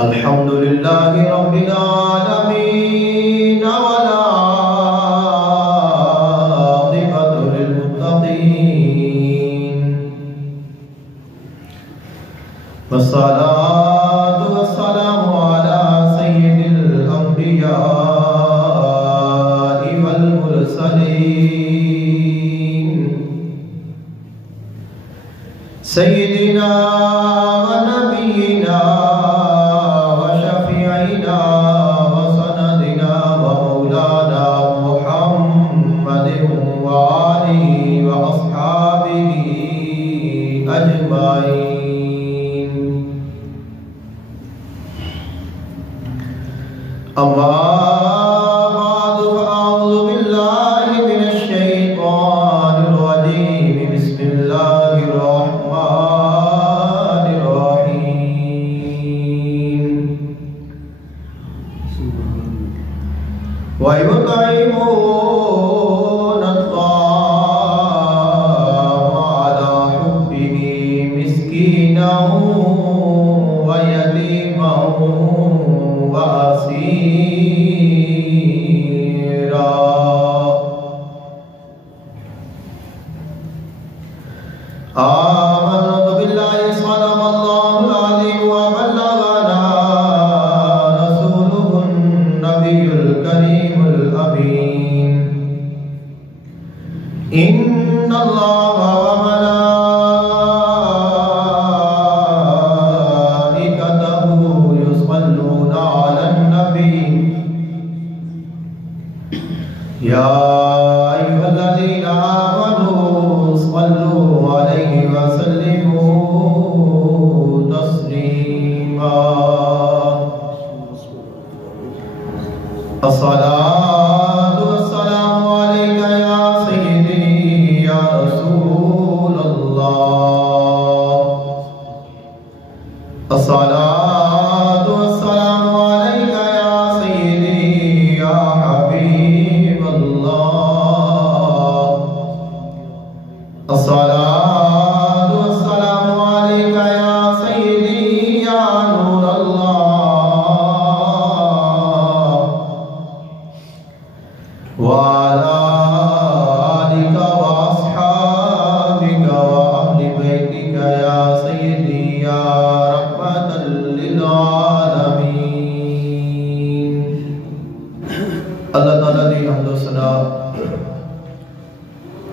الحمد لله رب العالمين والعاقبة للمتقين والصلاة والسلام على سيد الأنبياء والمرسلين سيدنا ونبينا وشفيعنا وسندنا ومولانا محمد وآله وأصحابه أجمعين. أما بعد فأعوذ بالله من الشيطان الرجيم. بسم الله الرحمن الرحيم. ويطعمون الطعام على حبه مسكينا ويتيما وأسيرا. آمنت بالله صدق الله العظيم وبلغنا رسوله النبي الكريم الأمين. إن الله وملائكته يصلون على النبي يا أيها الذين آمنوا صلوا عليه وسلموا تسليما. الصلاة والسلام عليك يا سيدي يا رسول الله. الصلاة والسلام عليك يا سيدي يا حبيب الله. الصلاة والسلام عليك يا سيدي يا نور الله وعلى آلك وأصحابك وأهل بيتك يا سيدي يا رحمة للعالمين. اللہ تعالیٰ دی حمد و ثنا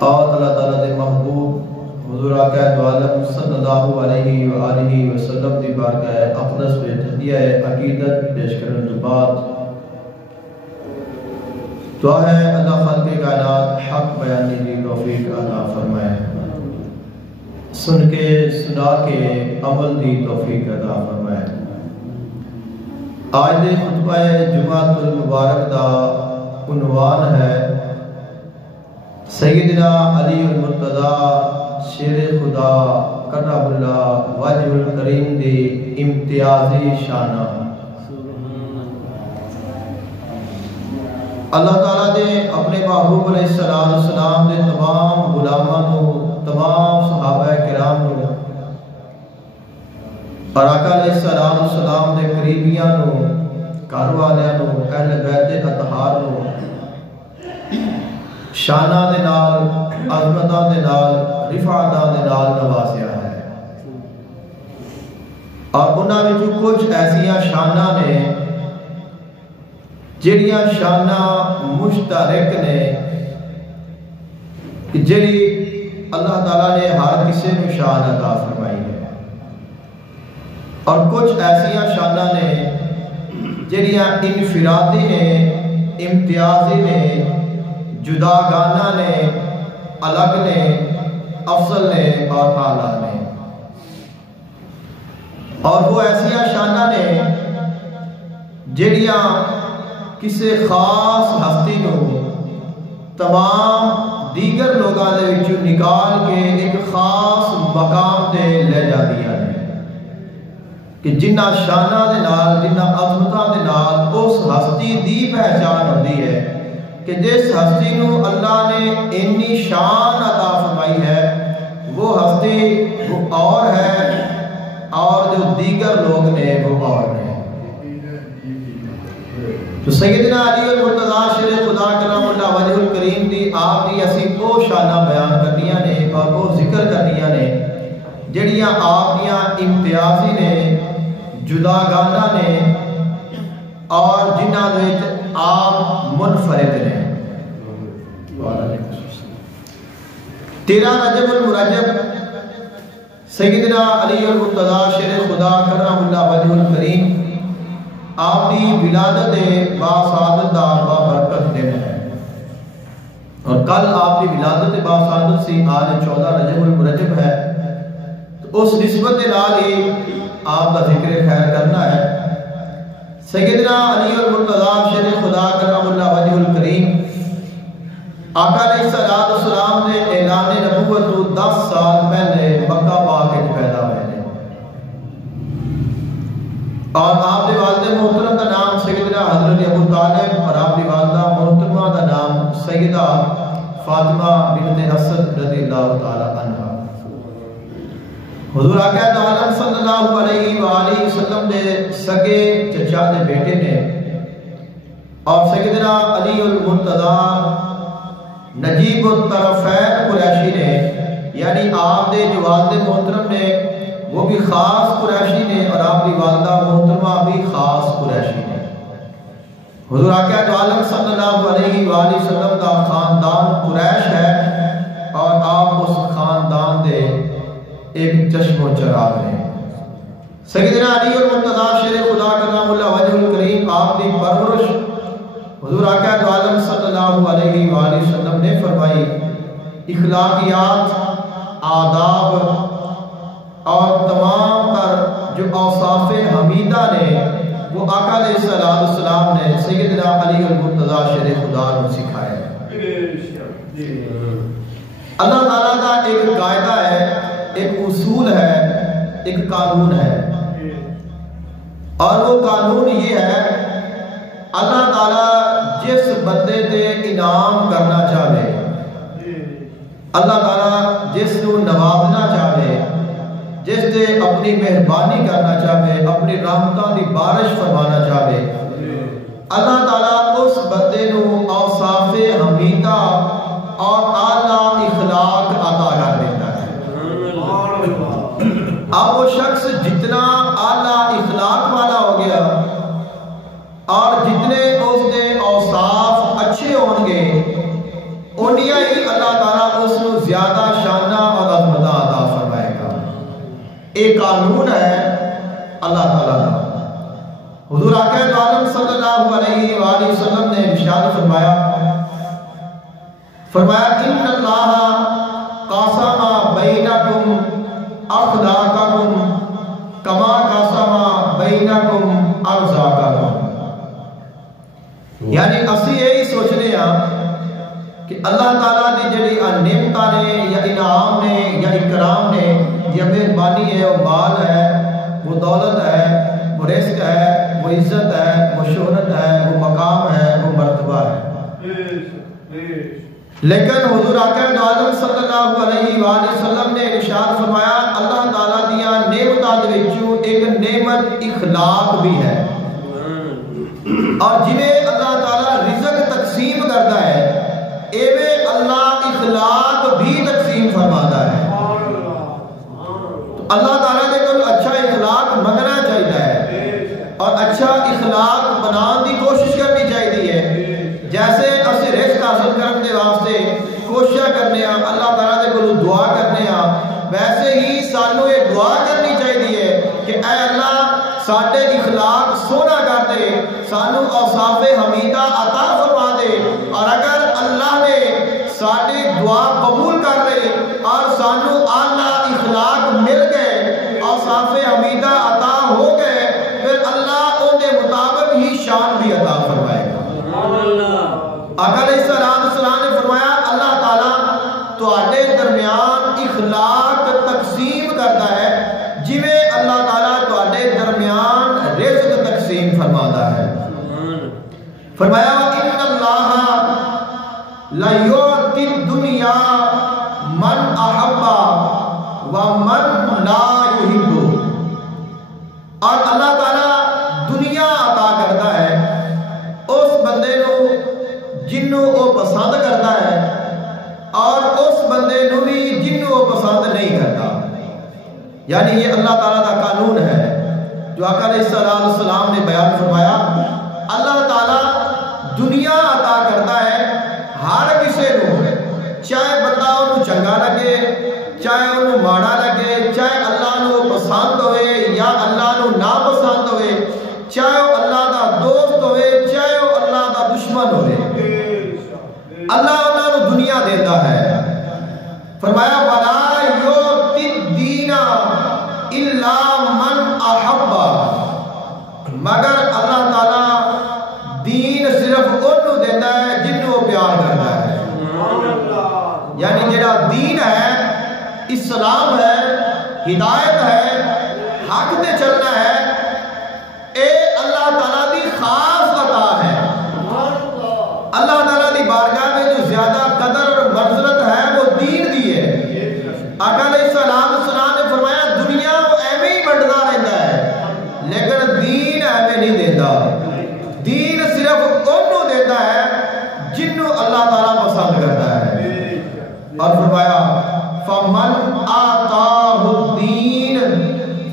اور اللہ تعالیٰ دے محبوب حضور آقا دو عالم صلی اللہ علیہ وآلہ وسلم دی بارگاہ اقدس میں تہدیہ عقیدت پیش کرنے تو بعد دعا ہے اللہ خالق کائنات حق بیانی دی توفیق عطا فرمائے، سن کے سنا کے عمل دی توفیق عطا فرمائے۔ آج دے خطبہ جمعۃ المبارک دا عنوان ہے سیدنا علی المرتضی شیر خدا کرم اللہ وجہ الکریم دی امتیازی شانہ۔ اللہ تعالیٰ نے اپنے محبوب علیہ السلام دے تمام غلاماں نو، تمام صحابہ کرام نو اور آقا علیہ السلام دے قریبیاں نو، گھر والیاں نو، اہل بیت اطہار نو شانہ دے نال، عظمتاں دے نال، رفعتاں دے نال نوازیا ہے۔ اور انہاں وچوں کچھ ایسیاں شانہ نے جڑیاں شانہ مشترک نے جڑی اللہ تعالیٰ نے ہر کسی کو شان عطا فرمائی ہے، اور کچھ ایسیاں شانہ نے جڑیاں انفرادی نے، امتیازی نے، جداگانہ نے، الگ نے، افضل نے اور اعلیٰ نے۔ اور وہ ایسیاں شانہ نے جڑیاں کسی خاص ہستی نو تمام دیگر لوگاں دے وچوں نکال کے ایک خاص مقام تے لے جاندیاں نے کہ جنہ شانہ دے نال، جنہ عظمتاں دے نال اس ہستی دی پہچان ہوندی ہے کہ جس ہستی نو اللہ نے اتنی شان عطا فرمائی ہے وہ ہستی وہ اور ہے اور جو دیگر لوگ نے وہ اور ہیں۔ تو سیدنا علی المرتضیٰ شیر خدا کرم اللہ وجہ الکریم دی آپ دی اسی وہ شانہ بیان کرنیاں نے اور وہ ذکر کرنیاں نے جڑیاں آپ دیاں امتیازی نے، جداگانہ نے، اور جنہاں دے آپ منفرد نے۔ 13 رجب المرجب سیدنا علی المرتضیٰ شیر خدا کرم اللہ وجہ الکریم آپ کی ولادت با سعادت دا با برکت دن ہے، اور کل آپ کی ولادت با سعادت سی، آج 14 رجب المرجب ہے، تو اس نسبت نال ہی آپ کا ذکر خیر کرنا ہے۔ سیدنا علی المرتضیٰ شیر خدا کرم اللہ وجہ الکریم آقا علیہ السلام نے اعلان نبوت 10 سال پہلے مکہ پاک میں پیدا ہوئے ہیں، اور آپ کے والد محترم کا نام سیدنا حضرت ابو طالب اور آپ کی والدہ محترمہ کا نام سیدہ فاطمہ بنت اسد رضی اللہ تعالی عنہ۔ حضور آقا عالم صلی اللہ علیہ وآلہ وسلم نے سگے چچا دے بیٹے نے، اور سیدنا علی المرتضیٰ نجیب الطرفین قریشی نے، یعنی آپ دے جو والد محترم نے وہ بھی خاص قریشی نے، اور آپ کی والدہ محترمہ بھی خاص قریشی نے۔ حضور آقا عالم صلی اللہ علیہ وآلہ وسلم کا خاندان قریش ہے، اور آپ اس خاندان دے ایک چشم و چراغ ہیں۔ سیدنا علی المرتضیٰ شیر خدا کرم اللہ وجہ الکریم آپ کی پرورش حضور آقا عالم صلی اللہ علیہ وآلہ وسلم نے فرمائی، اخلاقیات، آداب اور تمام تر جو اوصاف حمیدہ نے وہ آقا علیہ السلام نے سیدنا علی المرتضیٰ شیر خدا کو سکھائے۔ اللہ تعالیٰ کا ایک قاعدہ ہے، ایک اصول ہے، ایک قانون ہے، اور وہ قانون یہ ہے اللہ تعالیٰ جس بندے تے انعام کرنا چاہے، اللہ تعالیٰ جس کو نوازنا چاہے، جس تے اپنی مہربانی کرنا چاہے، اپنی رحمتاں دی بارش فرمانا چاہے، اللہ تعالیٰ اس بندے نو اوصاف حمیدہ اور اعلیٰ اخلاق عطا کر دیتا ہے۔ اب وہ شخص جتنا اعلیٰ اخلاق والا ہو گیا اور جتنے اس کے اوصاف اچھے ہوں گے، انیا ہی اللہ تعالیٰ اس کو زیادہ شانہ اور عظمت عطا فرمائے گا۔ ایک قانون ہے اللہ تعالیٰ کا۔ حضور آقا عالم صلی اللہ علیہ وآلہ وسلم نے ارشاد فرمایا ان اللہ قاسم بینکم اخلاقکم کما قاسم بینکم ارزاقکم، یعنی اسی یہی سوچنے ہیں کہ اللہ تعالیٰ نے جڑی نعمتاں نے یا انعام نے یا اکرام نے، یا مہربانی ہے، وہ مال ہے، وہ دولت ہے، وہ رزق ہے، وہ عزت ہے، وہ شہرت ہے، وہ مقام ہے، وہ مرتبہ ہے، لیکن حضور آقا عالم صلی اللہ علیہ وآلہ وسلم نے ارشاد فرمایا اللہ تعالیٰ دیا نعمتاں دے وچوں ایک نعمت اخلاق بھی ہے، اور جویں اللہ تعالیٰ رزق تقسیم کرتا ہے ایویں اللہ اخلاق بھی تقسیم فرماتا ہے۔ تو اللہ تعالیٰ نے کوئی اچھا اخلاق منگنا چاہیے اور اچھا اخلاق بنانے کی کوشش کرنی چاہیے۔ جیسے اسی رزق حاصل کرنے کے واسطے کوشش کرنے ہیں، اللہ تعالیٰ نے کوئی دعا کرنے ہیں، ویسے ہی سانو یہ دعا کرنی چاہیے کہ اے اللہ ساڈے اخلاق سونا کر دے، سانو اوصاف حمیدہ عطا فرما دے، اور اگر اللہ نے ساڈی دعا قبول کر لے اور سانو اعلیٰ اخلاق مل گئے، اوصاف حمیدہ عطا ہو گئے، پھر اللہ ان کے مطابق ہی شان بھی عطا فرمائے گا۔ آقا علیہ السلام نے فرمایا اللہ تعالیٰ تواڈے درمیان اخلاق تقسیم کرتا ہے جویں اللہ تعالیٰ تواڈے درمیان رزق تقسیم فرماتا ہے۔ فرمایا ان اللہ لا یعطی الدنیا من احب ومن لا یحب، اور اللہ تعالیٰ دنیا عطا کرتا ہے اس پسند نہیں کرتا. یعنی یہ اللہ تعالیٰ کا قانون ہے جو آقا علیہ السلام نے بیان فرمایا. اللہ تعالیٰ دنیا عطا کرتا ہے ہر کسی کو، چاہے بندہ انہوں چنگا لگے، چاہے انہوں ماڑا لگے، چاہے اللہ نو پسند ہوئے یا اللہ نو ناپسند ہوئے، چاہے وہ اللہ دا دوست ہوئے چاہے وہ اللہ دا دشمن ہوئے، اللہ انہوں نے دنیا دیتا ہے. فرمایا وَلَا يُؤْتِي الدِّينَ إِلَّا مَنْ أَحَبَّ، مگر اللہ تعالیٰ دین صرف انہوں دیتا ہے جنہوں وہ پیار کرتا ہے. یعنی جڑا دین ہے، اسلام ہے، ہدایت ہے، حق تے چلنا ہے، اے اللہ تعالیٰ دی خاص عطا ہے. اللہ تعالیٰ دی بارگاہ میں جو زیادہ قدر اور منزلت ہے وہ دین دی ہے. آقا علیہ السلام نے فرمایا دنیا وہ ایویں ہی بڑھتا رہتا ہے لیکن دین ایویں نہیں دیتا. دین صرف انہوں دیتا ہے جنہوں اللہ تعالیٰ پسند کرتا ہے. اور فرمایا فَمَنْ آتَاهُ الدِّينَ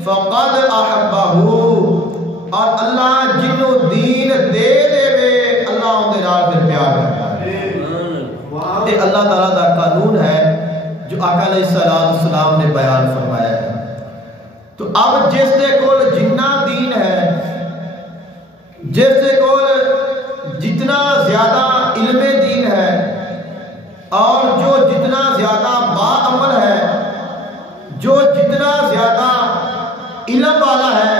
فَقَدْ أَحَبَّهُ، اور اللہ جنہوں دین دے دے وے اللہ ان دے نال پھر پیار کرتا ہے. یہ اللہ تعالیٰ کا قانون ہے جو آقا علیہ السلام نے بیان فرمایا ہے. تو اب جس دے کول جنہ دین ہے، جس دے کول جتنا زیادہ علم دین ہے اور جو جتنا زیادہ باعمل ہے، جو جتنا زیادہ علم والا ہے،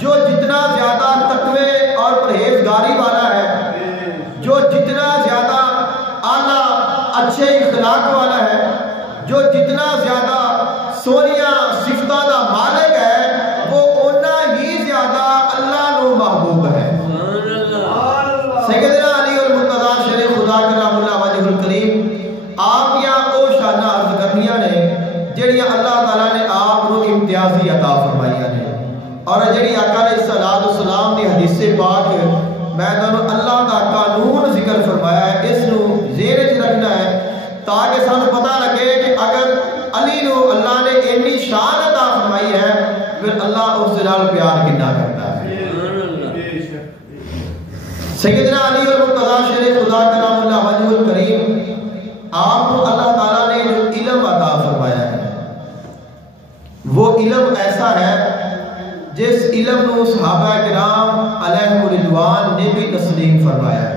جو جتنا زیادہ تقوی اور پرہیزگاری والا ہے، جو جتنا زیادہ اعلیٰ اچھے اخلاق والا ہے، جو جتنا زیادہ سونیا صفتہ دا مالک ہے، وہ اتنا ہی زیادہ اللہ نو محبوب ہے. سیدنا علی المرتضیٰ شریف خدا کرام اللہ وجہ الکریم آپ یا او شانہ عرض کرنیاں نے جڑیاں اللہ تعالیٰ نے آپ کو امتیازی عطا فرمائیاں نے. اور جڑی آقا علیہ السلام نے حدیث پاک میں دونوں اللہ کا قانون ذکر فرمایا ہے، اس نو زیر چ رکھنا ہے تاکہ سانو پتہ لگے کہ اگر علی نو اللہ نے اتنی شان عطا فرمائی ہے پھر اللہ اس سے پیار کتنا کرتا ہے. سیدنا علی المرتضیٰ شریف خدا کرام اللہ وجہ الکریم آپ کو اللہ تعالیٰ نے جو علم عطا فرمایا ہے وہ علم ایسا ہے جس علم نو صحابہ کرام علیہ رضوان نے بھی تسلیم فرمایا ہے.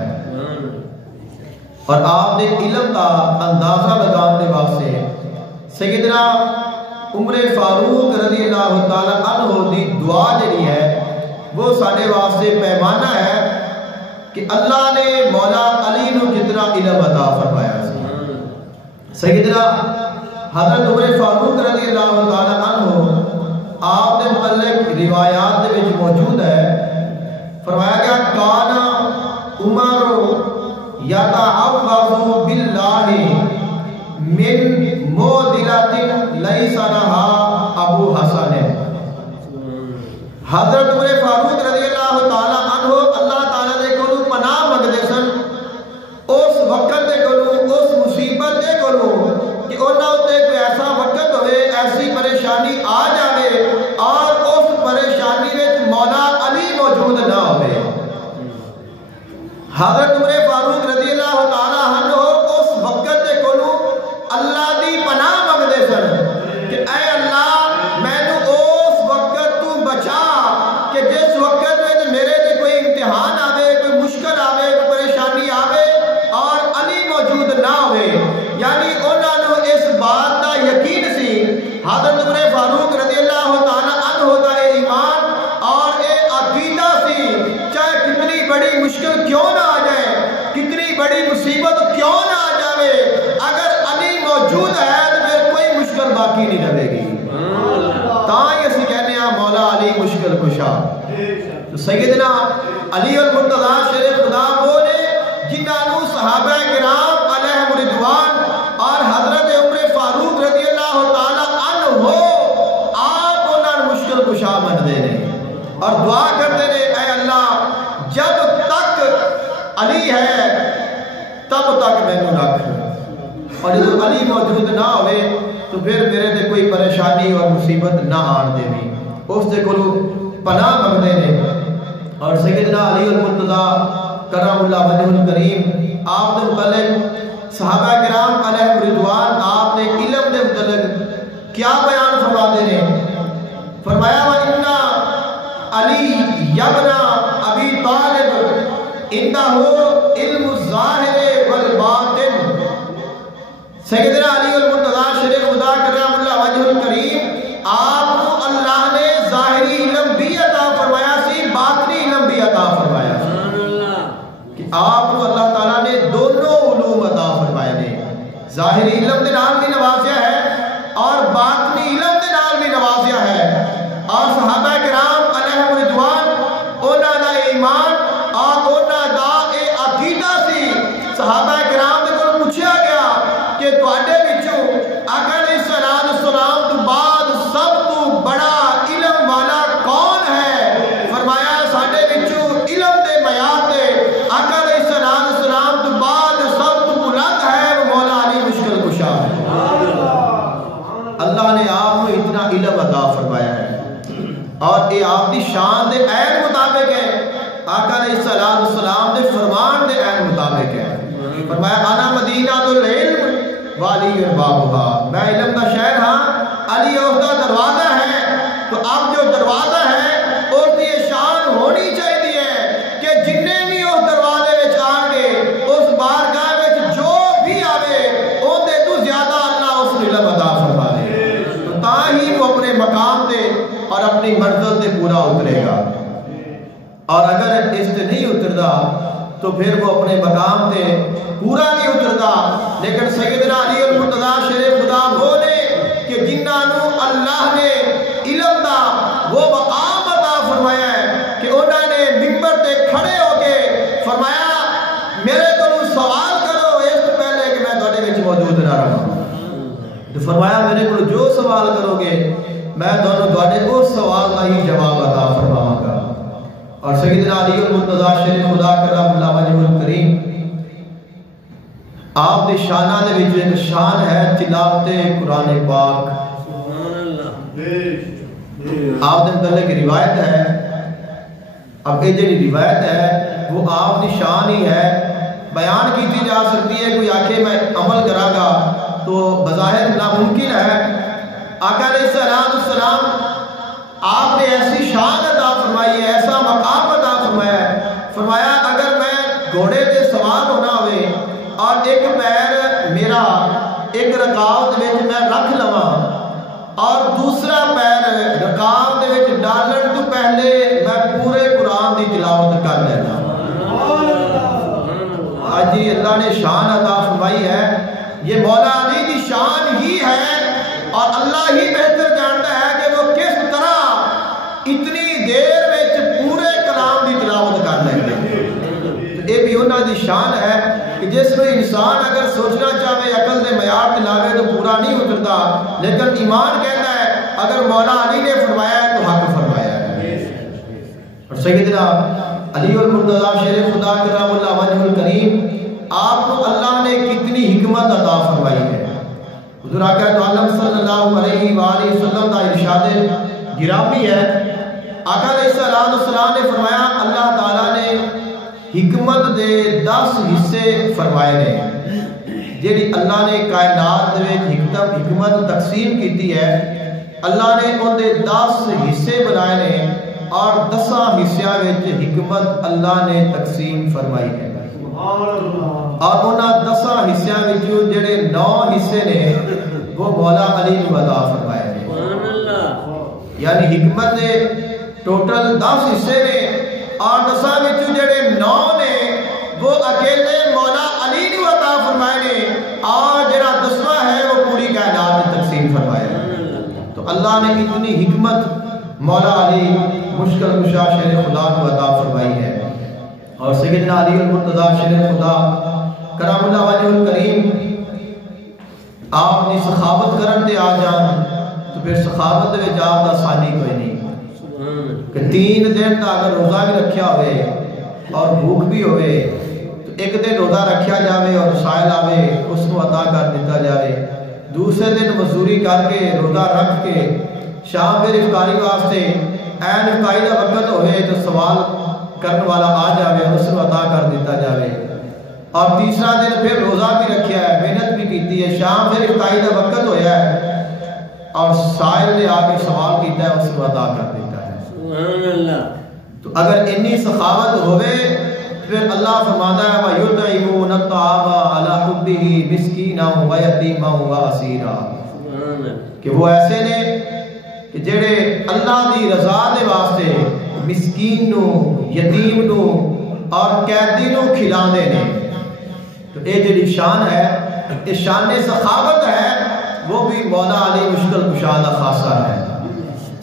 اور آپ نے علم کا اندازہ لگانے واسطے سیدنا عمر فاروق رضی اللہ تعالیٰ عنہ دی دعا جڑی ہے وہ سارے واسطے پیمانہ ہے کہ اللہ نے مولا علی نو جتنا علم عطا فرمایا. سیدنا حضرت عمر فاروق رضی اللہ تعالیٰ عنہ آپ نے متعلق روایات دے وچ موجود ہے، فرمایا گیا کانا عمر یتعوذ باللہ من معضلۃ لیس لہا ابو حسن. حضرت عمر فاروق رضی اللہ تعالیٰ عنہ اللہ تعالیٰ دے کولو پناہ منگدے سن اس وقت دے کولو، اس مصیبت دے کولو کہ انہاں تے کوئی ایسا وقت ہوئے، ایسی پریشانی آ جائے اور اس پریشانی وچ مولا علی موجود نہ ہوئے. حضرت عمر فاروق رضی اللہ تعالیٰ عنہ اس وقت دے کولو اللہ دی پناہ منگدے سن کہ اے اللہ میں نو اس وقت تو بچا کہ جس وقت میں میرے تے کوئی امتحان آوے، کوئی مشکل آوے، کوئی پریشانی آوے اور علی موجود نہ ہوئے. یعنی انہوں نے اس بات کا یقین سی، حضرت عمر فاروق رضی اللہ تعالیٰ عنہ کا ایمان اور اے عقیدہ سی چاہے کتنی بڑی مشکل کیوں نہ آ جائے، کتنی بڑی مصیبت کیوں نہ آ جائے، اگر علی موجود ہے تو پھر کوئی مشکل باقی نہیں رہے گی. تاں ہی اسی کہنے ہیں مولا علی مشکل کشا. تو سیدنا علی المرتضیٰ شریف خدا وہ نے جنہاں نو صحابہ کرام علیہ رضوان اور حضرت عمر فاروق رضی اللہ تعالیٰ عنہ آپ انہاں مشکل کشا من دے رہے اور دعا کرتے رہے اے اللہ جب تک علی ہے تب تک میں رکھ، اور جب علی موجود نہ ہوئے تو پھر میرے تے کوئی پریشانی اور مصیبت نہ آن دے بھی، اس دے کولو پناہ منگتے ہیں۔ اور سیدنا علی المرتضیٰ کرم اللہ وجہ الکریم آپ دے متعلق صحابہ کرام علیہ رضوان آپ نے علم دے متعلق کیا بیان فرماتے ہیں؟ فرمایا وَإِنَّ علی یبن ابی طالب اِنَّهُ علم الظاہر والباطن۔ سیدنا علی المرتضیٰ شریف خدا کرم اللہ وجہ الکریم آپ کو اللہ نے ظاہری علم بھی عطا فرمایا سی، باطنی علم بھی عطا فرمایا کہ آپ کو اللہ تعالیٰ نے دونوں علوم عطا فرمائے نے، ظاہری علم دے نال بھی نوازیا ہے اور باطنی علم دے نال بھی نوازیا ہے۔ اور صحابہ کرام علیہ رضوان انہاں دا ایمان اور انہاں دا عقیدہ سی۔ صحابہ کرام دے کول پوچھا گیا کہ تواڈے وچوں آقا علیہ السلام تو بعد سب تو بڑا علم والا کون ہے؟ فرمایا ساڈے وچوں علم دے معیار تے آقا علیہ السلام تو بعد سب تو بلند ہے وہ مولا علی مشکل کشا ہے۔ اللہ نے آپ کو اتنا علم عطا فرمایا ہے اور یہ آپ دی شان دے عین مطابق ہے، آقا علیہ السلام دے فرمان دے عین مطابق ہے۔ فرمایا انا مدینہ العلم والی بابھا، میں علم کا شہر ہاں، علی اس کا دروازہ ہے۔ تو اب جو دروازہ ہے اس کی شان ہونی چاہیے کہ جننے بھی اس دروازے میں آن گے اس بارگاہ میں جو بھی آوے ان دے تو زیادہ اللہ اس علم عطا فرما دے، تو تاہی وہ اپنے مقام تے اور اپنی منزل تے پورا اترے گا۔ اور اگر اس تے نہیں اتردا تو پھر وہ اپنے مقام تے پورا نہیں اتردا۔ لیکن سیدنا علی المرتضیٰ شریف خدا وہ نے کہ جنہاں نو اللہ نے علم دا وہ مقام عطا فرمایا ہے کہ انہوں نے منبر تے کھڑے ہو کے فرمایا میرے کو سوال کرو اس سے پہلے کہ میں تواڈے وچ موجود نہ رہاں۔ تو فرمایا میرے کو جو سوال کرو گے میں تواڈے اس سوال کا ہی جواب عطا فرماواں گا۔ اور سیدنا علی المرتضیٰ شریف خدا کرم اللہ وجہ الکریم آپ دی شانہ دے وچ ایک شان ہے تلاوت قرآن پاک۔ آپ دے متعلق روایت ہے، اب یہ جو روایت ہے وہ آپ دی شان ہی ہے، بیان کی جا سکتی ہے۔ کوئی آکھے میں عمل کرا گا تو بظاہر ناممکن ہے۔ آقا علیہ السلام آپ نے ایسی شان عطا فرمائی ہے، ایسا مقام عطا فرمایا ہے۔ فرمایا اگر میں گھوڑے تے سوار ہونا ہوئے اور ایک پیر میرا ایک رکاب دے وچ میں رکھ لواں اور دوسرا پیر رکاب دے وچ ڈالن تو پہلے میں پورے قرآن دی تلاوت کر لینا۔ آج جی اللہ نے شان عطا فرمائی ہے، یہ مولا علی دی شان ہی ہے اور اللہ ہی بہتر جانتا ہے کہ وہ کس طرح اتنی دیر وچ پورے کلام دی تلاوت کر لیں گے۔ یہ بھی انہاں دی شان ہے کہ جس میں انسان اگر سوچنا چاہے عقل دے معیار تے لاوے تو پورا نہیں اترتا، لیکن ایمان کہتا ہے اگر مولا علی نے فرمایا ہے تو حق فرمایا ہے۔ اور سیدنا علی المرتضیٰ شریف خدا کرم اللہ وجہ الکریم آپ کو اللہ نے کتنی حکمت عطا فرمائی ہے۔ حضور آقا عالم صلی اللہ علیہ وآلہ وسلم کا ارشاد گرامی ہے، آقا علیہ السلام نے فرمایا اللہ تعالیٰ نے حکمت دے 10 حصے فرمائے نے، جیڑی اللہ نے کائنات دے حکمت تقسیم کیتی ہے، اللہ نے ان دے 10 حصے بنائے نے اور 10 حصیاں وچ حکمت اللہ نے تقسیم فرمائی ہے۔ اور انہاں 10 حصیاں وچ جڑے 9 حصے نے وہ مولا علی نے عطا فرمائے نے، یعنی حکمت دے ٹوٹل 10 حصے نے اور 10 وچ جڑے 9 نے وہ اکیلے مولا علی نے عطا فرمائے نے اور جڑا 10واں ہے وہ پوری کائنات میں تقسیم فرمایا۔ تو اللہ نے اتنی حکمت مولا علی مشکل کشا شیر خدا کو عطا فرمائی ہے۔ اور سیدنا علی المرتضیٰ شیر خدا کرم اللہ وجہ الکریم آپ نے سخاوت کرن تے آ جان تو پھر سخاوت دے وچ آپ دا ثانی کوئی نہیں کہ 3 دن دا اگر روزہ بھی رکھیا ہوئے اور بھوک بھی ہوئے تو ایک دن روزہ رکھیا جاوے اور سائل آوے اس کو عطا کر دیتا جاوے، دوسرے دن مزدوری کر کے روزہ رکھ کے شام پھر افطاری واسطے این افطاری کا وقت ہوئے تو سوال کرنے والا آ جاوے اس کو عطا کر دیتا جاوے. اور تیسرا دن پھر روزہ بھی رکھیا ہے, محنت بھی کیتی ہے, شام پھر افطاری کا وقت ہویا ہے اور سائل نے آ کے سوال کیتا ہے اس کو عطا کر دیتا ہے. سبحان اللہ. تو اگر انی سخاوت ہوئے پھر اللہ فرماتا ہے وَيُطْعِمُونَ الطَّعَامَ عَلَى حُبِّهِ مِسْكِينًا وَيَتِيمًا وَأَسِيرًا, کہ وہ ایسے نے کہ جڑے اللہ دی رضا دے واسطے مسکین نو, یتیم نو اور قیدی نو کھلاندے نے. تو یہ جڑی شان ہے یہ شان سخاوت ہے, وہ بھی مولا علی مشکل کشا کا خاصہ ہے.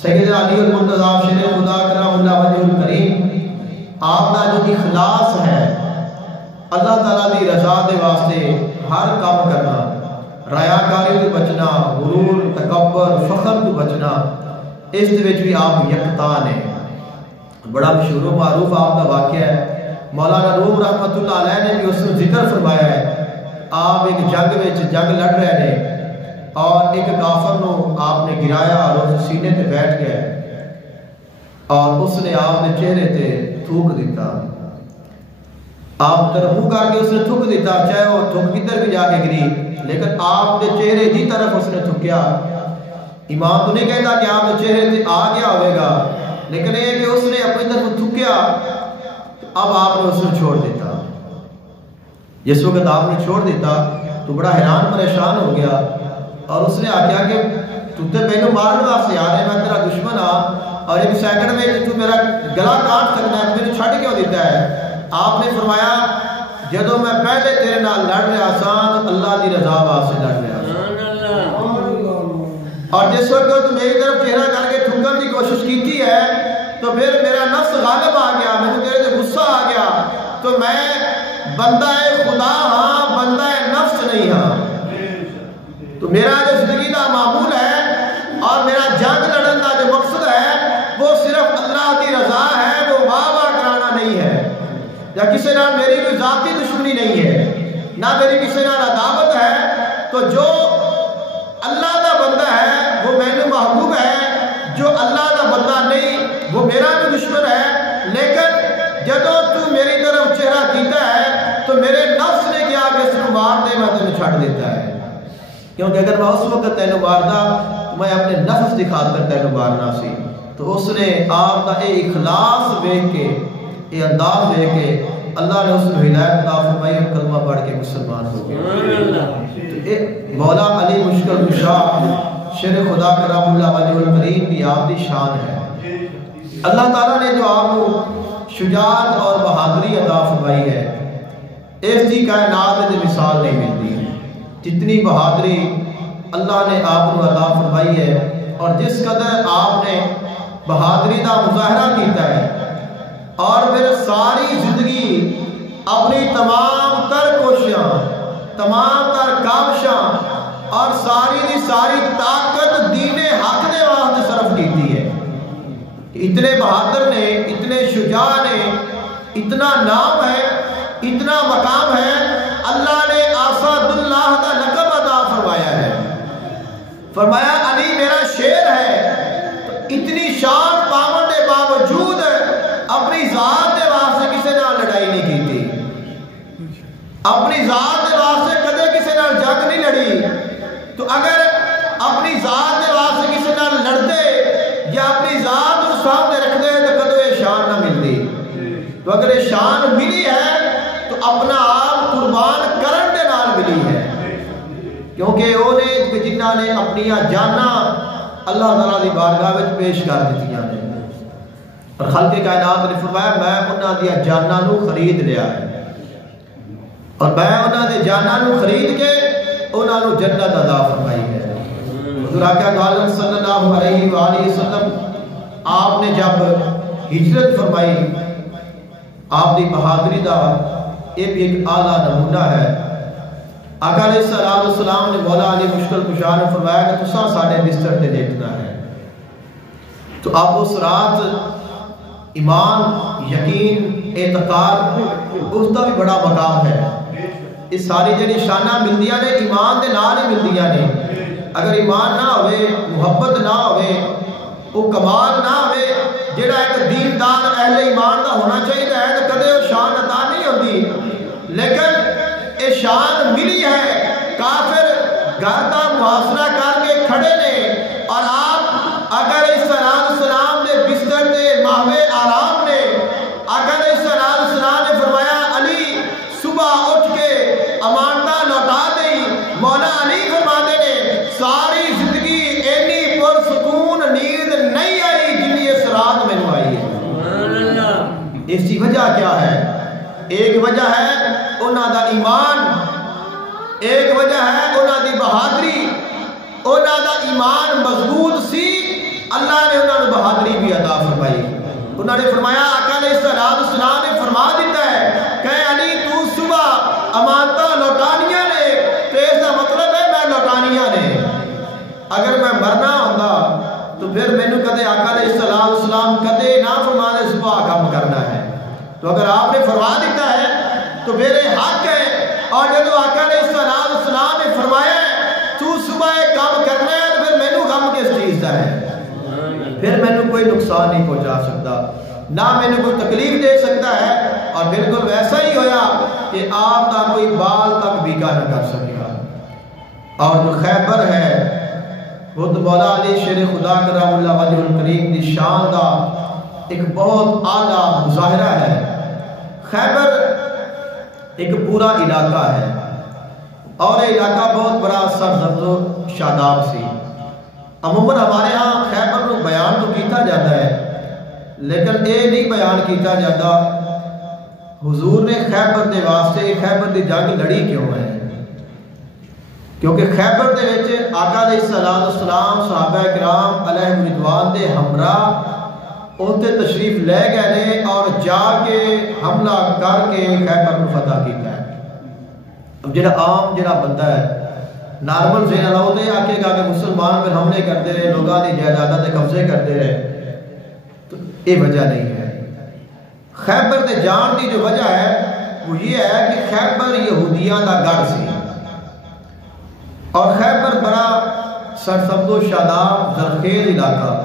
سیدنا علی المرتضیٰ شیر خدا کرم اللہ وجہ الکریم آپ کا جو اخلاص ہے اللہ تعالیٰ دی رضا دے واسطے ہر کام کرنا, ریاکاری تو بچنا, غرور تکبر فخر تو بچنا, اس دے وچ بھی آپ یکتا نے. بڑا مشہور و معروف آپ کا واقعہ ہے, مولانا روم رحمت اللہ علیہ نے بھی اس کو ذکر فرمایا ہے. آپ ایک جنگ لڑ رہے ہیں اور ایک کافر نو آپ نے گرایا اور اس سینے تے بیٹھ گئے اور اس نے آپ نے چہرے تے تھوک دیتا. آپ طرف کر کے اس نے تھوک دیتا, چاہے وہ تھوک کدھر بھی جا کے گری, لیکن آپ کے چہرے دی طرف اس نے تھکیا. امام تو نہیں کہتا کہ آپ کے چہرے تے آ گیا ہوئے گا, لیکن یہ کہ اس نے اپنی طرف تھکیا, اب آپ نے اس نے چھوڑ دیتا. جس وقت آپ نے چھوڑ دیتا تو بڑا حیران پریشان ہو گیا اور اس نے آخیا کہ تو مینو مارنے واسطے آ رہے, میں تیرا دشمن ہاں اور ایک سیکنڈ میں تو میرا گلا کاٹ سکنا ہے, میرے چھڑ کیوں دیتا ہے. آپ نے فرمایا جدو میں پہلے تیرے نال لڑ رہا سا تو اللہ دی رضا واسطے لڑ رہا سا, اور جس وقت تو میری طرف چہرہ کر کے تھکن کی کوشش کی ہے تو پھر میرا نفس غالب آ گیا, مجھے تیرے سے غصہ آ گیا, تو میں بندہ خدا ہاں, بندہ نفس نہیں ہاں. تو میرا جو زندگی کا معمول ہے اور میرا جنگ لڑن کا جو مقصد ہے وہ صرف اللہ کی رضا ہے, وہ واہ واہ کرانا نہیں ہے, یا کسی نال میری کوئی ذاتی دشمنی نہیں ہے, نہ میری کسی نال عداوت ہے. تو جو اللہ کا بندہ ہے وہ مینو محبوب ہے, جو اللہ کا بندہ نہیں وہ میرا بھی دشمن ہے. لیکن جدو تو میری طرف چہرہ کیتا ہے تو میرے نفس نے کیا کہ اس کو مار دے, میں تمہیں چھڑ دیتا ہے, کیونکہ اگر میں اس وقت تینوں مارتا تو میں اپنے نفس کی خاطر تینوں مارنا سی. تو اس نے آپ کا یہ اخلاص دیکھ کے, یہ انداز دیکھ کے اللہ نے اس کو ہدایت عطا فرمائی اور کلمہ پڑھ کے مسلمان ہو گئے. مولا علی مشکل کشا شیر خدا کرم اللہ وجہ الکریم کی آپ کی شان ہے. اللہ تعالیٰ نے جو آپ کو شجاعت اور بہادری عطا فرمائی ہے, اس کی کائنات میں مثال نہیں ملتی. جتنی بہادری اللہ نے آپ کو عطا فرمائی ہے اور جس قدر آپ نے بہادری کا مظاہرہ کیتا ہے اور پھر ساری زندگی اپنی تمام تر کوششاں, تمام تر کاوشاں اور ساری دی ساری طاقت دین حق دے واسطے صرف کیتی ہے. اتنے بہادر نے, اتنے شجاع نے, اتنا نام ہے, اتنا مقام ہے, اللہ نے اسد اللہ کا لقب عطا فرمایا ہے. فرمایا علی میرا شیر ہے. تو اتنی شان پاون کے باوجود اپنی ذات کے واسطے کسی نال لڑائی نہیں کی, اپنی ذات کے واسطے کدے کسی نال جنگ نہیں لڑی. تو اگر اپنی ذات کے واسطے کسی نال لڑتے یا اپنی ذات کو سامنے رکھتے تو کدو یہ شان نہ ملتی. تو اگر یہ شان ملی ہے تو اپنا آپ قربان کرن دے نال ملی ہے, کیونکہ وہ نے جنہاں نے اپنی جانا اللہ تعالیٰ دی بارگاہ میں پیش کر دیتی ہیں اور خلق کائنات نے فرمایا میں انہاں دی جاناں نو خرید لیا ہے اور میں انہاں دے جاناں نو خرید کے انہاں نو جنت عطا فرمائی ہے. حضور اکرم عالم صلی اللہ علیہ وآلہ وسلم آپ نے جب ہجرت فرمائی, آپ دی بہادری دا یہ بھی ایک اعلیٰ نمونہ ہے. آقا علیہ السلام نے مولا علی مشکل کشا نے فرمایا کہ تساں ساڈے بستر تے لیٹنا ہے. تو آپ اس رات ایمان, یقین, اعتقاد اس کا بھی بڑا مقام ہے. یہ ساری جڑی شانہ ملدیاں نے ایمان دے نال ہی ملدیاں نے. اگر ایمان نہ ہوئے، محبت نہ ہوئے، وہ کمال نہ ہوئے جڑا ایک دیندار اہل ایمان دا ہونا چاہیے ہے تو کدے وہ شان عطا نہیں ہوتی. لیکن یہ شان ملی ہے، کافر گھر کا محاصرہ کر کے کھڑے نے، اور آپ اگر اس سلام دے بستر دے ماہوے آرام نے، اگر اس سلام نے فرمایا علی صبح اٹھ کے امانتہ لوٹا دیں، مولا علی فرماتے نے ساری زندگی اینی پرسکون نیند نہیں آئی جنہی اس رات میں آئی ہے. اس کی وجہ کیا ہے؟ ایک وجہ ہے انہاں دا ایمان، ایک وجہ ہے انہاں دی بہادری. انہاں دا ایمان مضبوط سی، اللہ نے انہاں نے بہادری بھی عطا فرمائی. انہوں نے فرمایا آقا علیہ السلام نے فرما دیتا ہے کہ علی تو صبح امانتہ لوٹانیاں نے، تو اس کا مطلب ہے میں لوٹانیاں نے. اگر میں مرنا ہوتا تو پھر مینوں کدے آقا علیہ السلام کدے نہ فرمانے صبح کام کرنا ہے. تو اگر آپ نے فرما دیتا ہے تو میرے حق ہے. اور جب آقا علیہ السلام نے فرمایا تو صبح ایک کام کرنا ہے تو پھر مینوں غم کس چیز کا ہے؟ پھر مینوں کوئی نقصان نہیں پہنچا سکتا، نہ مینوں کوئی تکلیف دے سکتا ہے. اور بالکل ویسا ہی ہویا کہ آپ کا کوئی بال تک بیکا نہ کر سکے. اور جو خیبر ہے وہ تو مولا علی شیر خدا کرم اللہ وجہ الکریم دی شان دا ایک بہت اعلیٰ مظاہرہ ہے. خیبر ایک پورا علاقہ ہے اور یہ علاقہ بہت بڑا سرزد و شاداب سی. عموماً ہمارے ہاں خیبر کو بیان تو کیتا جاتا ہے لیکن یہ نہیں بیان کیتا جاتا حضور نے خیبر دے واسطے خیبر دی جنگ لڑی کیوں ہے. کیونکہ خیبر دے وچ آقا علیہ السلام صحابہ کرام علیہ رضوان دے ہمراہ انتے تشریف لے گئے نے اور جا کے حملہ کر کے خیبر کو فتح کیتا ہے. اب جڑا عام جڑا بندہ ہے نارمل ذہن والا وہ تو آکے گا کہ مسلمان پر حملے کرتے رہے، لوگوں کی جائیداداں تے قبضے کرتے رہے، تو یہ وجہ نہیں ہے. خیبر دے جان کی جو وجہ ہے وہ یہ ہے کہ خیبر یہودیاں دا گڑھ سی اور خیبر بڑا سرسبز و شاداب زرخیز علاقہ.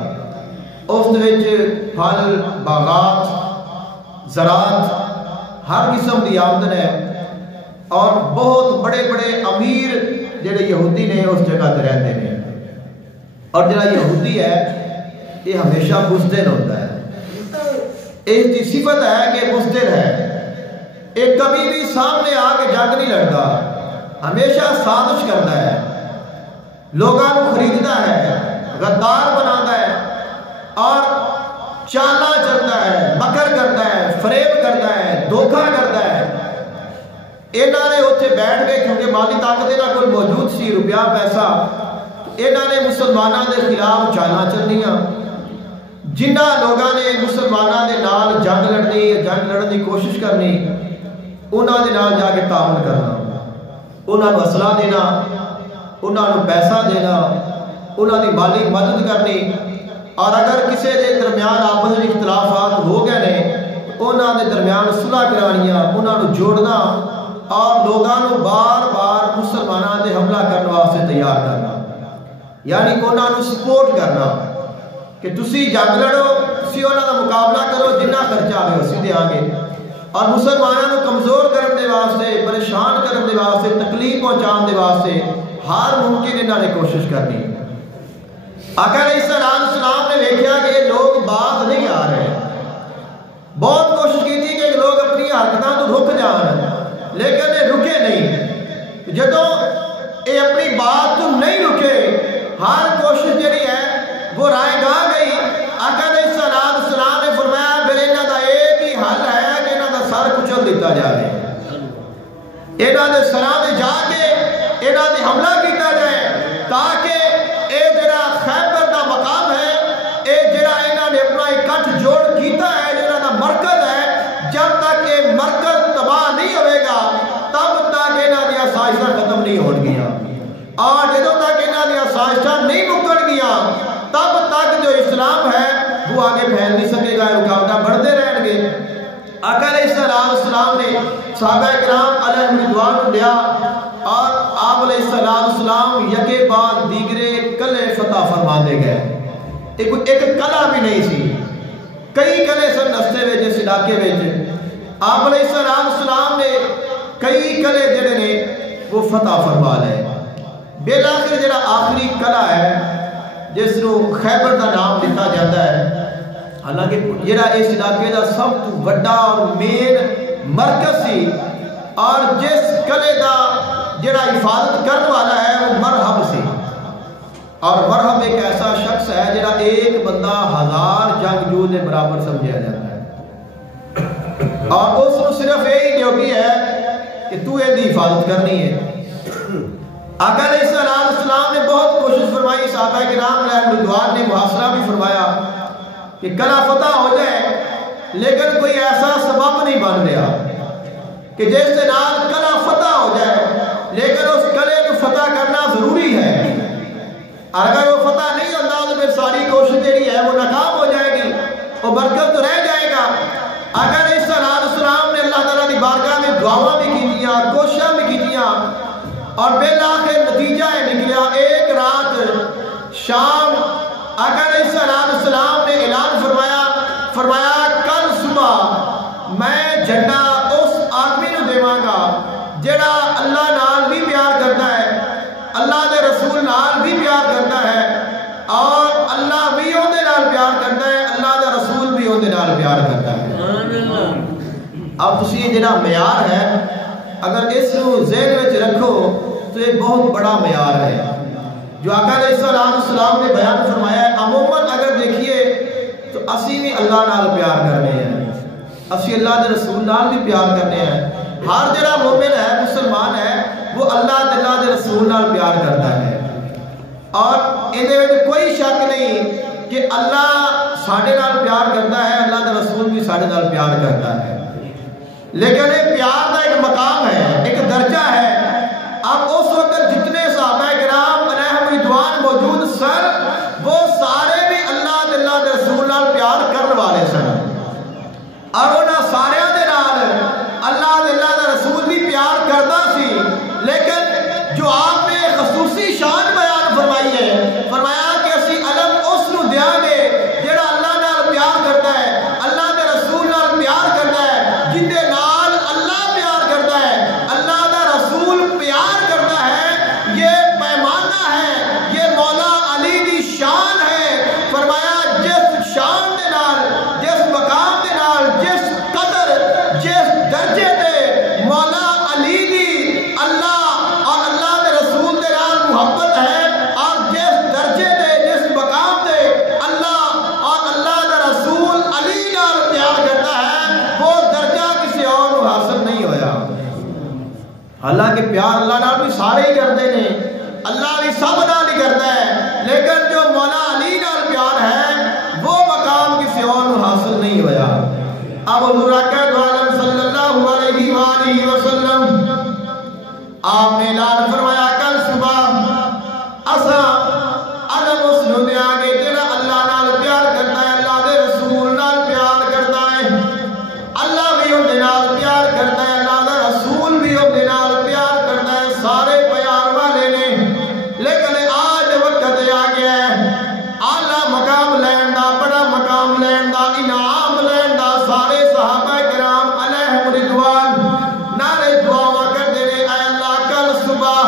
اس وچ پھل، باغات، زراعت، ہر قسم دی آمدن ہے اور بہت بڑے بڑے امیر جڑے یہودی نے اس جگہ تے رہتے ہیں. اور جڑا یہودی ہے یہ ہمیشہ بزدل ہوتا ہے. اس کی صفت ہے کہ بزدل ہے، یہ کبھی بھی سامنے آ کے جنگ نہیں لڑتا، ہمیشہ سازش کرتا ہے، لوگوں کو خریدتا ہے، غدار بناتا ہے اور چالا چلتا ہے، مکر کرتا ہے، فریب کرتا ہے، دھوکہ کرتا ہے. انہوں نے اتنے بیٹھ کے کیونکہ مالی طاقت انہوں کو موجود سی، روپیہ پیسہ، انہوں نے مسلمانوں کے خلاف چالاں چلنیاں. جنہ لوگوں نے مسلمانوں کے نال جنگ لڑنی، جنگ لڑنے کی کوشش کرنی، انہوں نے نال جا کے تعاون کرنا، انہوں نے اسلحہ دینا، انہوں نے پیسہ دینا، انہوں نے مالی مدد کرنی. اور اگر کسی کے درمیان آپس میں اختلافات ہو گئے نے تو انہوں نے درمیان صلح کرانیاں، انہوں نے جوڑنا اور لوگوں کو بار بار مسلمانوں سے حملہ کرنے واسطے تیار کرنا، یعنی انہوں نے سپورٹ کرنا کہ تسی جنگ لڑو، تسی انہوں کا مقابلہ کرو، جنہ خرچہ آئے اسی دیں گے. اور مسلمانوں کو کمزور کرنے دے واسطے، پریشان کرنے دے واسطے، تکلیف پہنچان دے واسطے ہر ممکن انہوں نے کوشش کرنی. آقا علیہ السلام نے دیکھا کہ یہ لوگ باز نہیں آ رہے، بہت کوشش کی تھی کہ لوگ اپنی حرکتوں تو رک جان لیکن یہ رکے نہیں. جدوں یہ اپنی بات تو نہیں رکے، ہر کوشش جڑی ہے وہ رائے گاہ گئی. آقا علیہ السلام نے فرمایا پھر انہوں کا ایک ہی حل ہے کہ انہوں کا سر کچل دیتا جائے، انہوں نے سراں میں جا کے انہوں نے حملہ کیتا جائے تاکہ اے جڑا خیبر دا مقام ہے، اے جڑا انہوں نے اپنا اکٹھ جوڑ کیتا ہے، جڑا دا مرکز ہے، جب تک یہ مرکز تباہ نہیں ہوئے گا تب تک انہوں نے سازشاں ختم نہیں ہو گیا. اور جدوں تک انہوں نے سازشاں نہیں مکن گیا تب تک جو اسلام ہے وہ آگے پھیل نہیں سکے گا، رکاوٹاں بڑھتے رہن گے. آقا علیہ السلام نے صحابہ کرام علیہ رضوان لیا اور آپ علیہ السلام یکے بعد دیگرے کلے فتح فرما دے گئے. ایک کلا بھی نہیں سی, کئی کلے سن نستے میں جس علاقے میں آپ علیہ السلام نے کئی کلے جڑے نے وہ فتح فرما لے. بالآخر جڑا آخری کلا ہے جس نو خیبر دا نام دیتا جاتا ہے, حالانکہ جڑا اس علاقے دا سب تو بڑا اور مین مرکز سی اور جس کلے دا جڑا حفاظت کرنے والا ہے وہ مرحب سی. اور مرحب ایک ایسا شخص ہے جڑا ایک بندہ 1000 جنگجو کے برابر سمجھا جاتا ہے اور اس کو صرف یہی ڈیوٹی ہے کہ تو یہ حفاظت کرنی ہے. آقا علیہ السلام نے بہت کوشش فرمائی, صحابہ کرام علیہ رضوان نے محاصرہ بھی فرمایا کہ کلا فتح ہو جائے, لیکن کوئی ایسا سبب نہیں بن رہا کہ جس سے نال کلا فتح ہو جائے, لیکن اس کلے کو فتح کرنا ضروری ہے. اگر وہ فتح نہیں ہوتا تو پھر ساری کوشش جڑی ہے وہ ناکام ہو جائے گی, وہ برکت تو رہ جائے گا. آقا علیہ السلام نے اللہ تعالیٰ کی بارگاہ میں دعاواں بھی کیتیاں, کوششاں بھی کیتیاں اور بالآخر نتیجہ نکلیا. ایک رات شام آقا علیہ السلام نے اعلان فرمایا کل صبح میں جھنڈا اس آدمی نو دیواں گا جڑا اللہ نال بھی پیار کرتا ہے, اللہ دے رسول نال بھی پیار کرتا ہے اور اللہ بھی اودے نال پیار کرتا ہے, اللہ دا رسول بھی اودے نال پیار کرتا ہے. اب تسی یہ جڑا معیار ہے اگر اس کو ذہن میں رکھو تو یہ بہت بڑا معیار ہے جو آقا علیہ السلام نے بیان فرمایا ہے. عموماً اگر دیکھیے تو اسی بھی اللہ نال پیار کرنے ہیں, اسی اللہ دے رسول نال بھی پیار کرنے ہیں. ہر جڑا مومن ہے, مسلمان ہے, وہ اللہ دے رسول نال پیار کرتا ہے اور یہ کوئی شک نہیں کہ اللہ ساڈے نال پیار کرتا ہے, اللہ دے رسول بھی ساڈے نال پیار کرتا ہے. لیکن یہ پیار کا ایک مقام ہے, ایک درجہ ہے. اب اس وقت جتنے صحابہ کرام علیہ رضوان موجود سن وہ سارے بھی اللہ دے رسول نال پیار کرنے والے سن اور انہاں سارے دے نال اللہ دے رسول بھی پیار کرتا سی. لیکن جو آپ نے خصوصی شان بیان فرمائی ہے, فرمایا کہ اسی علم اس نو دیاں گے جڑا اللہ نال پیار کرتا ہے, اللہ دے رسول نال پیار کرتا ہے, جن دے نال اللہ پیار کرتا ہے, اللہ دا رسول پیار کرتا ہے. یہ پیمانہ ہے, یہ مولا علی دی شان ہے. فرمایا جس شان دے نال, جس مقام دے نال, جس قدر, جس درجے دے مولا علی دی اللہ اور اللہ دے رسول دے نال محبت ہے اور جس درجے دے, جس مقام دے اللہ اور اللہ دا رسول علی نال پیار کرتا ہے, وہ درجہ کسی اور کو حاصل نہیں ہویا. حالانکہ پیار اللہ نال بھی سارے ہی کرتے ہیں, اللہ بھی سب نال ہی کرتا ہے, لیکن جو مولا علی نال پیار ہے وہ مقام کسی اور کو حاصل نہیں ہویا. اب حضور اکرم صلی اللہ علیہ وآلہ وسلم آپ نے اعلان فرمایا کل صبح اساں علم اس نو دے آگے جڑا اللہ نال پیار کرتا ہے, اللہ دے رسول نال پیار کرتا ہے, اللہ بھی اون دے نال پیار کرتا ہے, اللہ دا رسول بھی اون دے نال پیار کرتا ہے. سارے پیار والے نے, لیکن آج وقت آ گیا ہے اعلیٰ مقام لین دا, بڑا مقام لین دا, انعام لین دا. سارے صحابہ کرام علیہ رضوان نالے دعا کرتے ہیں, اے اللہ کل صبح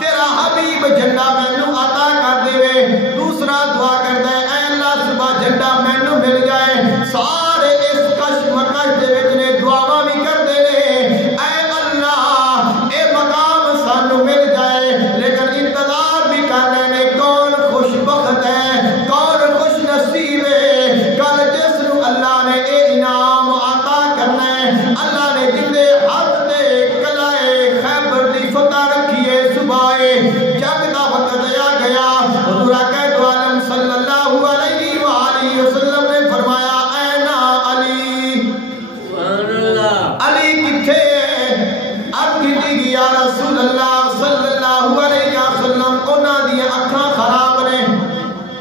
تیرا حبیب جھنڈا مینوں عطا کر دے. دوسرا دعا کرتا ہے, اے اللہ صبح جھنڈا مینوں مل جائے. سارے اس کشمکش دے وچ نے دعاواں بھی کرتے ہیں, اے اللہ اے مقام سانوں مل جائے. لیکن انتظار بھی کر رہے ہیں کون خوش بخت ہے, کون خوش نصیب ہے, کل جس نو اللہ نے اے انعام عطا کرنا ہے, اللہ نے جن دے ہاتھ تے کلائے خیبر دی فتح رکھی ہے. صبح جنگ دا وقت آ گیا. حضور اکرم عالم صلی اللہ علیہ وآلہ وسلم نے فرمایا اینا علی, علی کتھے ہے؟ اب کہتی گی یا رسول اللہ صلی اللہ علیہ وسلم انہاں دی اکھاں خراب نے.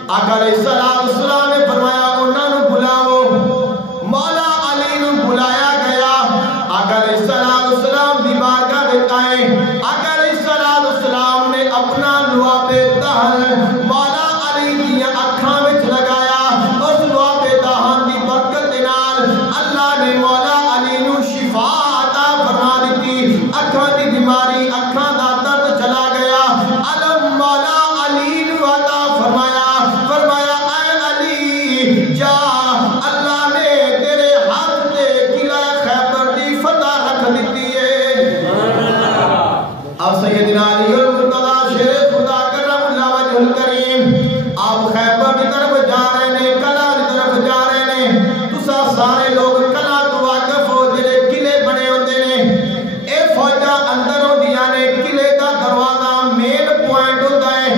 آقا علیہ السلام نے فرمایا انہاں نو بلاؤ. مولا علی نو بلایا گیا. نے مولا علی نو شفا عطا فرما دیتی، اکھاں دی بیماری، اکھاں دا درد چلا گیا۔ علم مولا علی نو عطا فرمایا، فرمایا اے علی جا، اللہ نے تیرے ہاتھ تے قلعہ خیبر دی فتح رکھ دیتی ہے۔ اب سیدنا علی المرتضی شیر خدا کرم اللہ وجہ الکریم آپ خیبر کی طرف جا رہے ہیں، قلعہ کی طرف جا رہے ہیں۔ تسا سارے لوگ قلعہ تو واقف ہو جڑے قلعے بنے ہوندے نے، اے فوجاں اندر ہوندیاں نے، قلعے دا دروازہ مین پوائنٹ ہوندا ہے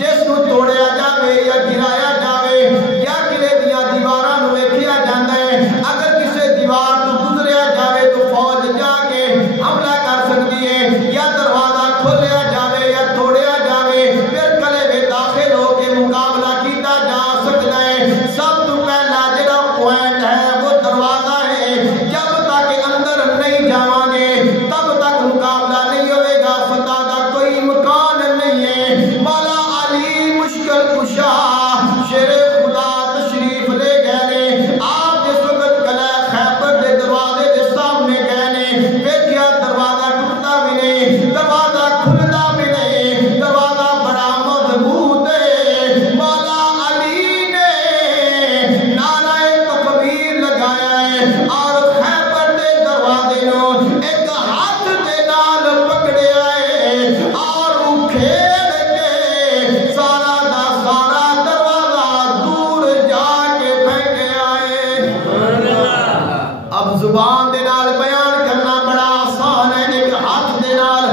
جس نو توڑیا جاوے یا گرایا جاوے یا قلعے دیاں دیواراں نو ویکھیا جاندا ہے۔ اگر کسے دیوار تو گزریا جاوے تو فوج جا کے حملہ کر سکتی ہے، یا دروازہ کھولیا جاوے یا توڑیا جاوے، پھر قلعے میں داخل ہو کے مقابلہ کیتا جا سکتا ہے۔ سب تو پہلا جڑا پوائنٹ ہے وہ دروازہ ہے، جب تک اندر نہیں جاواں گے تب تک مقابلہ نہیں ہوئے گا، فتح دا کوئی مکان نہیں ہے۔ مولا علی مشکل کشا شیر خدا تشریف لے گئے نے، آپ جس وقت قلعہ خیبر دے دروازے دے سامنے گئے نے، ویکھیا دروازہ ٹوٹتا بھی نہیں، دروازہ کھلتا بھی نہیں، دروازہ بڑا مضبوط ہے۔ مولا علی نے نعرہ تکبیر لگایا ہے اور خیبر دے دروازے نو ایک ہاتھ دے نال پکڑیا ہے اور اکھیڑ کے سارا دا سارا دروازہ دور جا کے پھینکیا ہے۔ اب زبان دے نال بیان کرنا بڑا آسان ہے، ایک ہاتھ دے نال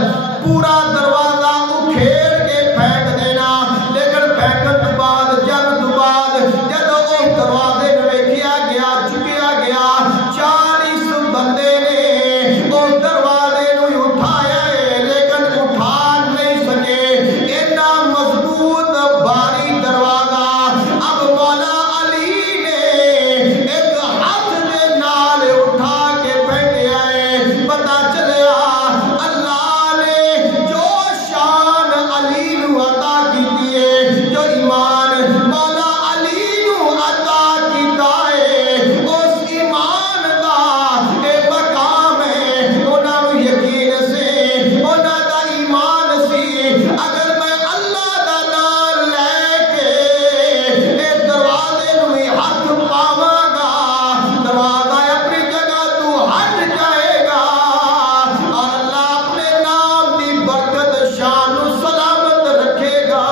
پورا دروازہ اکھیڑ کے پھینک دینا، لیکن پھینکن تو بعد جنگ تو بعد جدو اس دروازے میں ویکھیا گیا، چکیا گیا، 40 بندے نے اس دروازے نو اٹھایا ہے لیکن اٹھا نہیں سکے، اتنا مضبوط بھاری دروازہ۔ اب مولا علی نے ایک ہاتھ دے نال اٹھا کے پھینکیا ہے، پتہ چلیا اللہ نے جو شان علی نو عطا کیتی ہے، جو ایمان مولا علی نو عطا کیتا ہے، اس ایمان دا اے مقام ہے۔ انہاں نو یقین سے، انہاں دا ایمان سی، اگر میں اللہ دا نام لے کے اے دروازے نو ہی ہاتھ پاواں گا، دروازہ اپنی جگہ تو ہٹ جائے گا اور اللہ اپنے نام دی برکت شان نو سلامت رکھے گا۔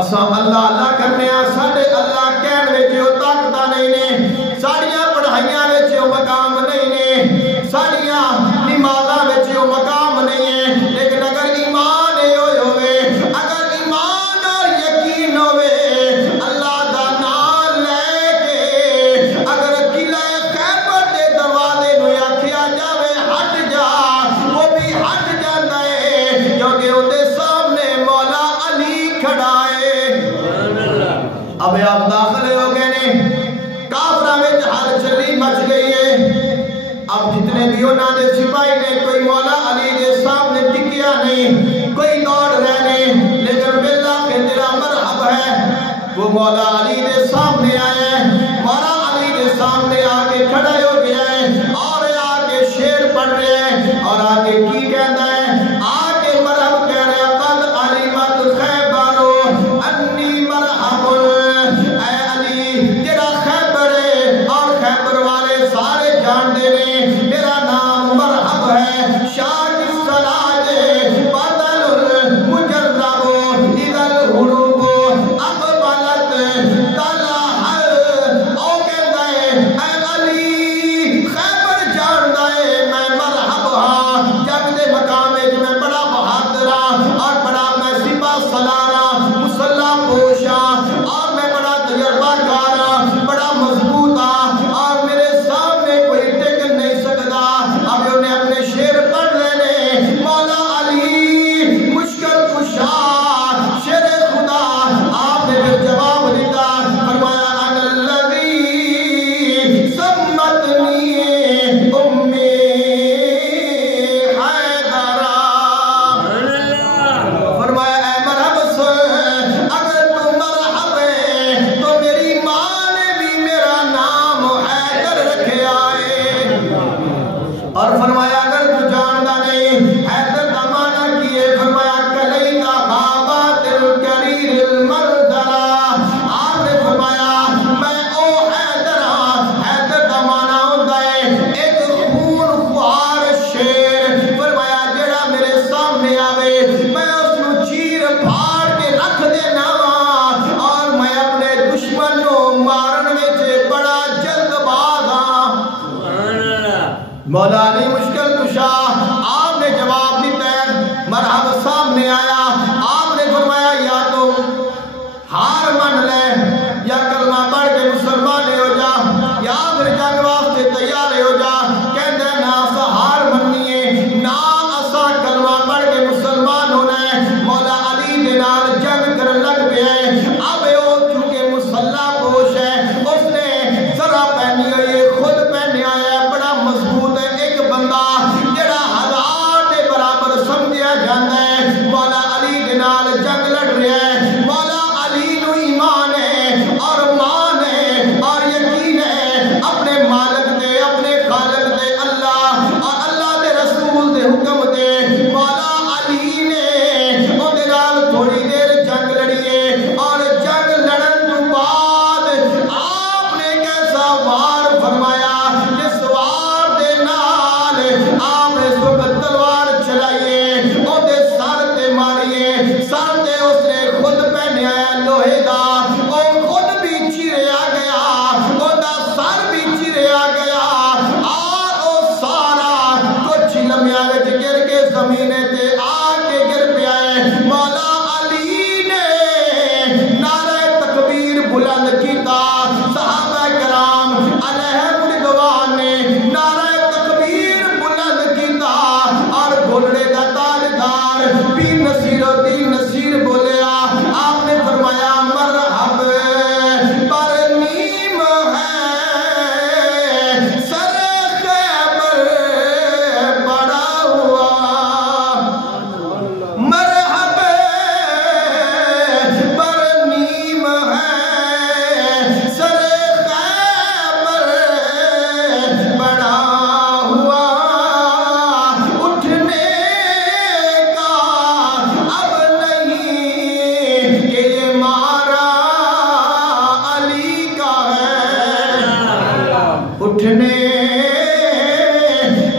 اساں اللہ اللہ کرنے ہاں، ساڈے اللہ کہن وچ او طاقت نہیں نے، ساڈیاں پڑھائیاں وچ او مقام نہیں نے، ساڈیاں نمازاں وچ او مقام نہیں ہے، لیکن اگر ایمان ہوئے، اگر ایمان اور یقین ہوئے، اللہ دا نام لے کے اگر قلعہ خیبر دے دروازے نو آکھیا جاوے ہٹ جا، وہ بھی ہٹ جاندا ہے، کیونکہ اودے سامنے مولا علی کھڑا ہے۔ اب آپ داخل ہو گئے نے، کافراں وچ ہر چلی مچ گئی ہے۔ اب جتنے بھی انہاں دے سپاہی نے، کوئی مولا علی دے سامنے ٹکیا نہیں، کوئی دوڑ رہے نے، لیکن ویلا کہ تیرا مرحب ہے وہ مولا علی دے سامنے آیا ہے، مولا علی دے سامنے آ کے کھڑا ہو گیا ہے اور آ کے شعر پڑھ رہے ہیں اور آ کے کی کہتا ہے، آ کے مرحب کہہ رہے ہیں، قد علمت خیبرو انی مرحب، اے علی تیرا خیبر ہے اور خیبر والے سارے جان دے نے میرا نام مرحب ہے، شاہ کی سلاج بدل المجرب اذا الحروب اقبلت طلع، او کہتا ہے اے علی خیبر جان دے میں مرحب ہاں، جب دے مقام مولا علی مشکل کشا آپ نے جواب دیتا ہے، مرحبا سامنے آیا، آپ نے فرمایا یا تو ہار من لے یا کلمہ پڑھ کے مسلمان ہو جا یا پھر جنگ واسطے تیار ہو جا۔ کہندے نہ اسا ہار مننی ہے نہ اسا کلمہ پڑھ کے مسلمان ہونا ہے۔ مولا علی دے نال جنگ کرن لگ پیا ہے۔ اب وہ چونکہ مسلح پوش ہے، اس نے ذرا پہنی ہوئی ہے، خود پہنے آیا ہے، بڑا مضبوط ہے، ایک بندہ جڑا ہزار دے برابر سمجھیا جاندا ہے، مولا علی دے نال جنگ لڑ رہا ہے۔ مولا علی نو ایمان ہے اور مان ہے اور یقین ہے اپنے مالک دے، اپنے خالق دے، اللہ اور اللہ دے رسول دے حکم دے۔ مولا علی نے او دے نال تھوڑی دیر جنگ لڑی ہے اور جنگ لڑن تو بعد آپ نے کیسا وار فرمایا، جس وار دے نال آپ نے اس وقت تلوار چلائیے، او دے سر تے ماریے، سر تے اس نے خود پہنے آیا لوہے دا، او خود بھی چیریا گیا، او دا سر بھی چیریا گیا اور او سارا کچھ لمحیاں وچ گر کے زمین تے آ کے گر پیا ہے۔ مولا علی نے نعرہ تکبیر بلند کیتا، صحابہ کرام علیہم رضوان نے نعرہ تکبیر بلند کیتا اور گھوڑے دا تاجدار پیر نصیر الدین نصیر بولیا، آپ نے فرمایا مرحب پر نیم ہے سر خیبر بڑا ہوا، مرحب پر نیم ہے سر خیبر بڑا ہوا، اٹھنے کا اب نہیں کہ یہ مارا علی کا ہے، اٹھنے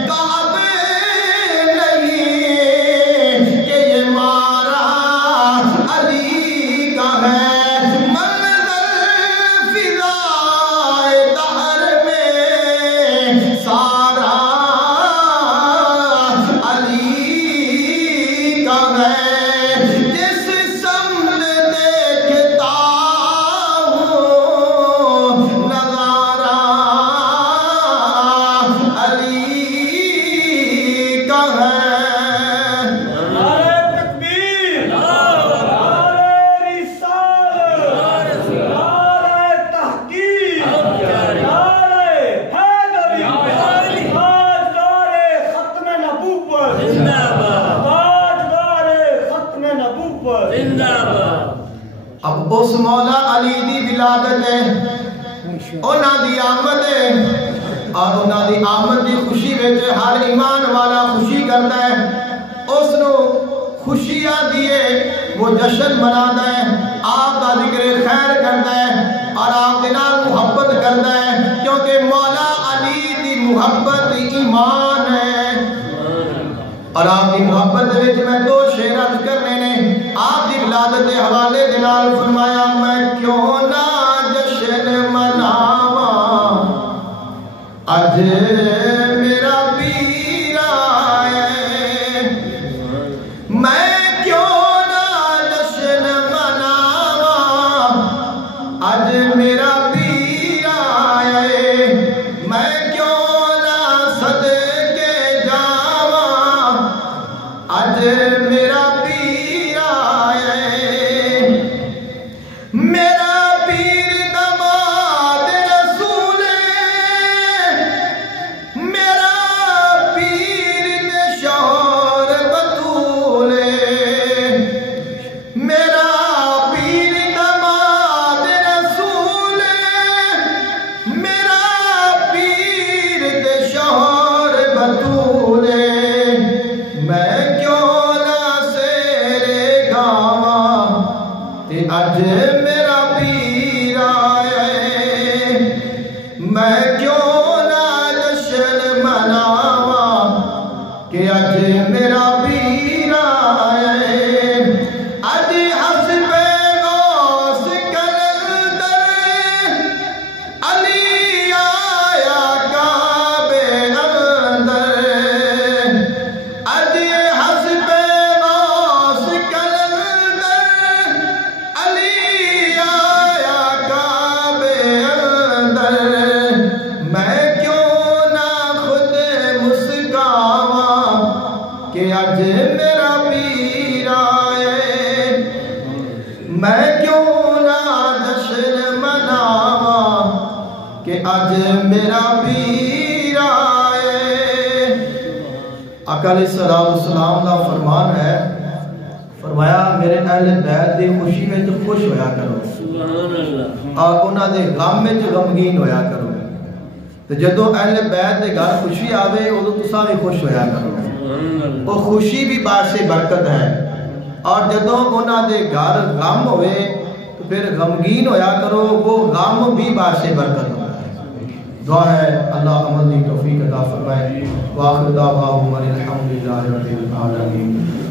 کا اب نہیں کہ یہ مارا علی کا ہے، منظر فضائے دہر میں سارا علی کا ہے، جس سمت دیکھتا ہوں نظارہ علی کا ہے۔ نعرہ تکبیر، نعرہ رسالت، نعرہ تحقیق، نعرہ حیدری، تاجدار ختم نبوت، تاجدار ختم نبوت۔ اب اس مولا علی دی ولادت ہے، انہاں دی آمد ہے اور انہاں دی آمد دی خوشی وچ ہر ایمان والا خوشی کرتا ہے، اس نو خوشیاں دیے وہ جشن مناتا ہے، آپ کا ذکر خیر کرتا ہے اور آپ دے نال محبت کرتا ہے، کیونکہ مولا علی دی محبت ایمان ہے۔ اور آپ کی محبت وچ میں دو شعر عرض کرنے نے، آپ کی ولادت کے حوالے دے نال فرمایا، میں کیوں نہ جشن مناواں اج میرا پیر آیا ہے، میں کیوں نہ جشن مناواں اج میرا پیر آیا ہے، میں کیوں نہ صدقے جاواں اج میرا پیر آیا ہے، میرا پیر دماد رسول ہے، میرا پیر دے شوہر بطول ہے، میرا پیر دماد رسول ہے، میرا پیر دے شوہر بطول ہے، میں کیوں نہ سیرے گاواں تے اج میرا پیر آیا ہے، میں کیوں نہ جشن مناواں کہ اج میرا پیر آیا ہے، اج حسب غوث کلندر علی آیا کعبے اندر، کہ اج میرا پیر آئے میں کیوں نہ جشن مناواں کہ اج میرا پیر آئے آقا علیہ السلام کا فرمان ہے فرمایا میرے اہل بیت دی خوشی میں تو خوش ہویا کرو سبحان اللہ اور انہاں دے غم میں غمگین ہویا کرو تو جدو اہل بیت دے گھر خوشی آوے ادو تساں بھی خوش ہویا کرو وہ خوشی بھی باعث برکت ہے اور جدو انہاں دے گھر غم ہوئے تو پھر غمگین ہویا کرو وہ غم بھی باعث برکت ہوتا ہے دعا ہے اللہ عمل دی توفیق عطا فرمائے واخر دعواہم الحمدللہ رب العالمین